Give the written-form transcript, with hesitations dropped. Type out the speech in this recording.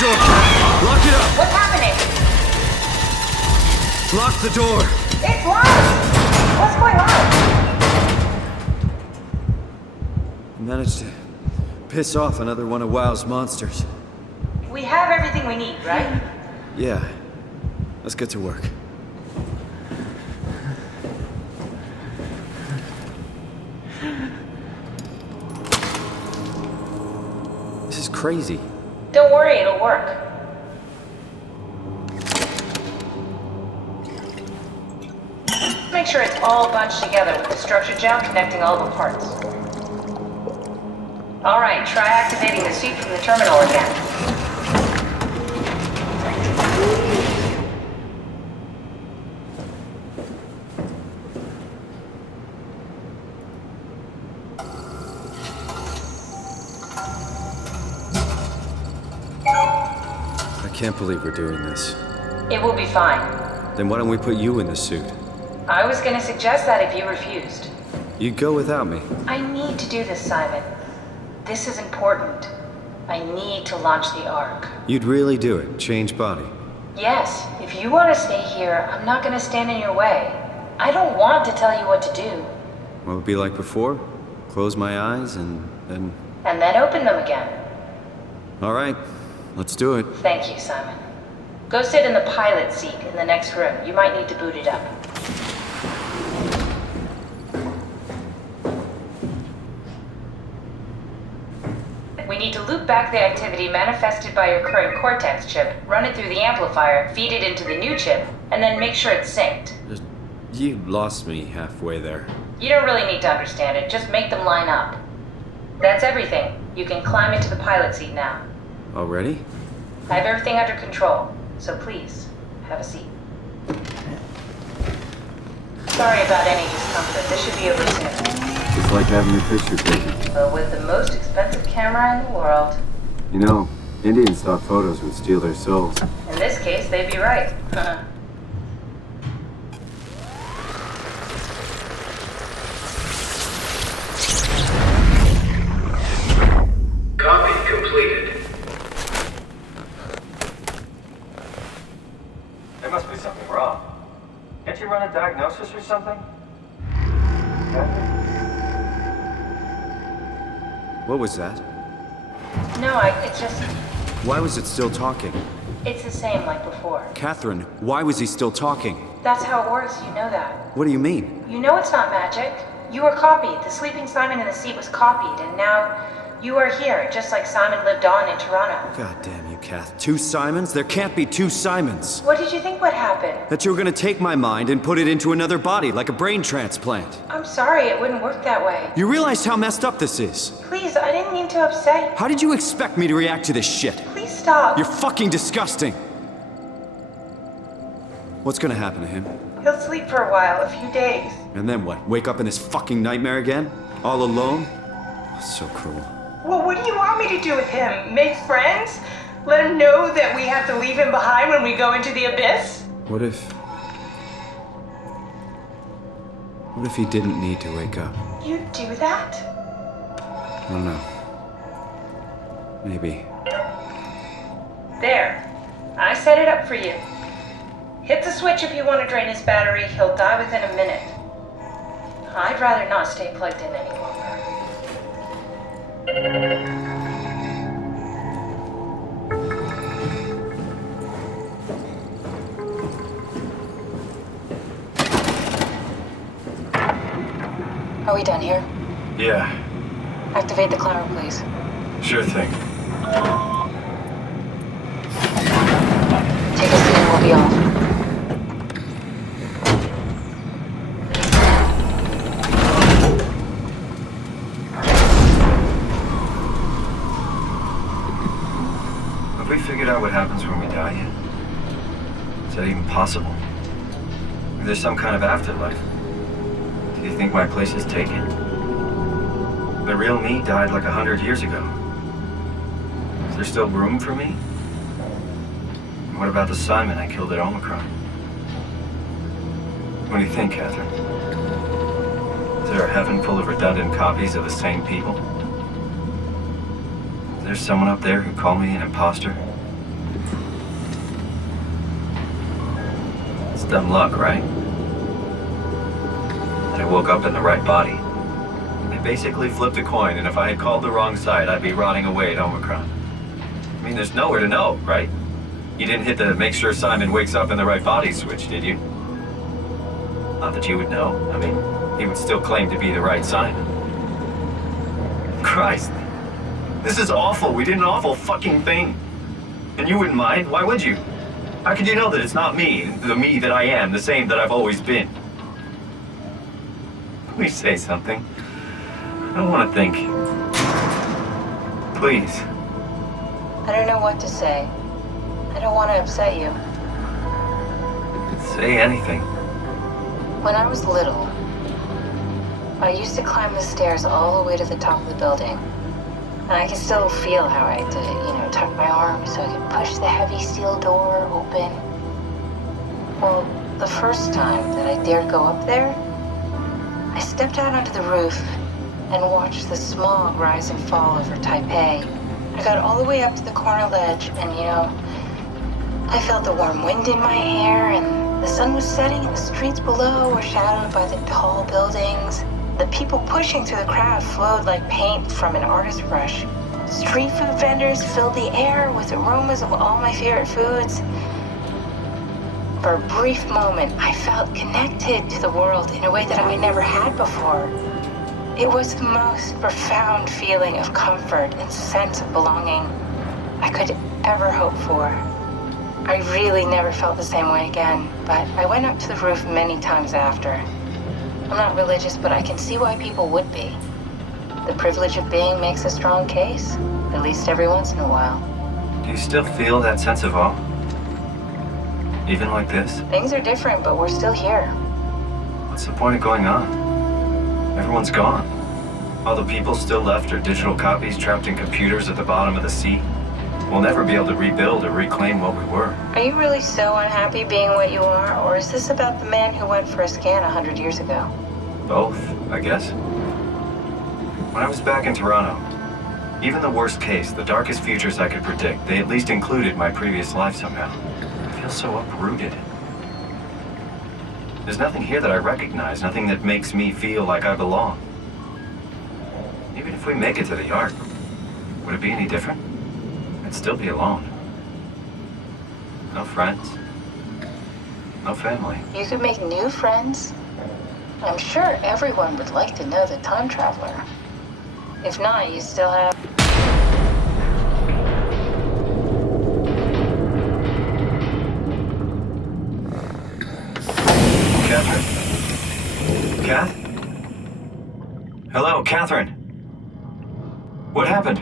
door, Cat. Lock it up. What's happening? Lock the door. It's locked! What's going on? I managed to piss off another one of WoW's monsters. We have everything we need, right? Yeah. Let's get to work. This is crazy. Don't worry, it'll work. Make sure it's all bunched together with the structure gel connecting all the parts. Alright, try activating the suit from the terminal again. I can't believe we're doing this. It will be fine. Then why don't we put you in the suit? I was gonna suggest that if you refused. You'd go without me. I need to do this, Simon. This is important. I need to launch the Ark. You'd really do it? Change body? Yes, if you want to stay here, I'm not gonna stand in your way. I don't want to tell you what to do. What would it be like before? Close my eyes and then... And then open them again. All right, let's do it. Thank you, Simon. Go sit in the pilot seat in the next room. You might need to boot it up. We need to loop back the activity manifested by your current Cortex chip, run it through the amplifier, feed it into the new chip, and then make sure it's synced. You lost me halfway there. You don't really need to understand it, just make them line up. That's everything. You can climb into the pilot seat now. Already? I have everything under control, so please, have a seat. Sorry about any discomfort. This should be over soon. It's like having your picture taken. But with the most expensive camera in the world. You know, Indian stock photos would steal their souls. In this case, they'd be right. Copy completed. There must be something wrong. Can't you run a diagnosis or something? What was that? No, it's just... Why was it still talking? It's the same like before. Catherine, why was he still talking? That's how it works, you know that. What do you mean? You know it's not magic. You were copied. The sleeping Simon in the seat was copied, and now you are here, just like Simon lived on in Toronto. God damn you, Kath. 2 Simons? There can't be 2 Simons. What did you think would happen? That you were gonna take my mind and put it into another body, like a brain transplant. I'm sorry, it wouldn't work that way. You realize how messed up this is? Please, I didn't mean to upset you. How did you expect me to react to this shit? Please stop. You're fucking disgusting. What's gonna happen to him? He'll sleep for a while, a few days. And then what? Wake up in this fucking nightmare again? All alone? So cruel. Well, what do you want me to do with him? Make friends? Let him know that we have to leave him behind when we go into the abyss? What if he didn't need to wake up? You'd do that? I don't know. Maybe. There. I set it up for you. Hit the switch if you want to drain his battery. He'll die within a minute. I'd rather not stay plugged in any longer. Are we done here? Yeah, Activate the climber, please. sure thing. Take a seat and we'll be off. Have we figured out what happens when we die yet? Is that even possible? Is there some kind of afterlife? Do you think my place is taken? The real me died like 100 years ago. Is there still room for me? And what about the Simon I killed at Omicron? What do you think, Catherine? Is there a heaven full of redundant copies of the same people? Is there someone up there who called me an imposter? dumb luck, right? And I woke up in the right body. I basically flipped a coin, and if I had called the wrong side, I'd be rotting away at Omicron. I mean, there's nowhere to know, right? You didn't hit the make sure Simon wakes up in the right body switch, did you? Not that you would know. I mean, he would still claim to be the right Simon. Christ. This is awful. We did an awful fucking thing. And you wouldn't mind? Why would you? How could you know that it's not me, the me that I am, the same that I've always been? Please say something. I don't want to think. Please. I don't know what to say. I don't want to upset you. Say anything. When I was little, I used to climb the stairs all the way to the top of the building. And I can still feel how I had to, tuck my arm so I could push the heavy steel door open. Well, the first time that I dared go up there, I stepped out onto the roof and watched the smog rise and fall over Taipei. I got all the way up to the corner ledge and, I felt the warm wind in my hair and the sun was setting and the streets below were shadowed by the tall buildings. The people pushing through the crowd flowed like paint from an artist's brush. Street food vendors filled the air with aromas of all my favorite foods. For a brief moment, I felt connected to the world in a way that I never had before. It was the most profound feeling of comfort and sense of belonging I could ever hope for. I really never felt the same way again, but I went up to the roof many times after. I'm not religious, but I can see why people would be. The privilege of being makes a strong case, at least every once in a while. Do you still feel that sense of awe? Even like this? Things are different, but we're still here. What's the point of going on? Everyone's gone. All the people still left are digital copies trapped in computers at the bottom of the sea. We'll never be able to rebuild or reclaim what we were. Are you really so unhappy being what you are, or is this about the man who went for a scan 100 years ago? Both, I guess. When I was back in Toronto, even the worst case, the darkest futures I could predict, they at least included my previous life somehow. I feel so uprooted. There's nothing here that I recognize, nothing that makes me feel like I belong. Even if we make it to the Ark, would it be any different? I'd still be alone. No friends. No family. You could make new friends. I'm sure everyone would like to know the time traveler. If not, you still have... Catherine? Kath? Hello, Catherine. What happened?